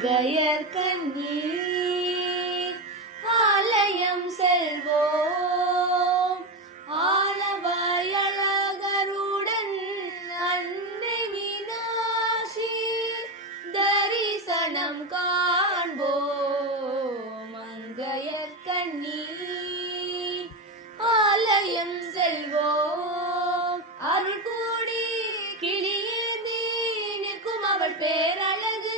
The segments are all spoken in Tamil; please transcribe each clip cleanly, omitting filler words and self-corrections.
மங்கையர்கண்ணி ஆலயம் செல்வோம் ஆலவாயழகருடன் அன்னை மீனாட்சி தரிசனம் காண்போம். மங்கையர்கண்ணி ஆலயம் செல்வோம் அருள் கூடி கிளியேந்தி நிற்கும் அவள் பேரழகு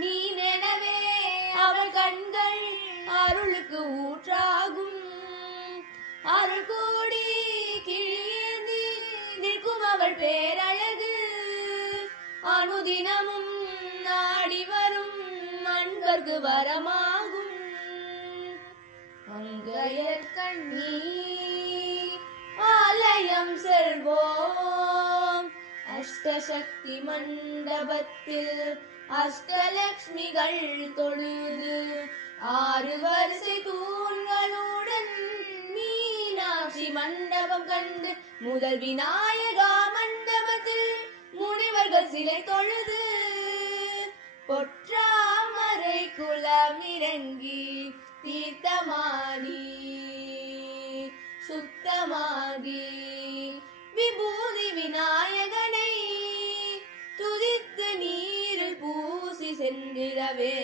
மீனெனவே அவள் கண்கள் அருளுக்கு ஊற்றாகும். அருள் கூடி கிளியேந்தி நிற்கும் அவள் பேரழகு அனுதினமும் நாடி வரும் அன்பர்க்கு வரமாகும். மங்கையர்கண்ணி ஆலயம் செல்வோம் அஷ்டசக்தி மண்டபத்தில் அஷ்டலக்ஷ்மிகள் தொழுது 6 வரிசை தூண்களுடன் மீனாட்சி மண்டபம் கண்டு முதல் விநாயகா மண்டபத்தில் முனிவர்கள் சிலை தொழுது பொற்றாமரை குளமிறங்கி தீர்த்தமாடி சுத்தமாகி விபூதி விநாயகனை துதித்து நீரில் பூசி சென்றிடவே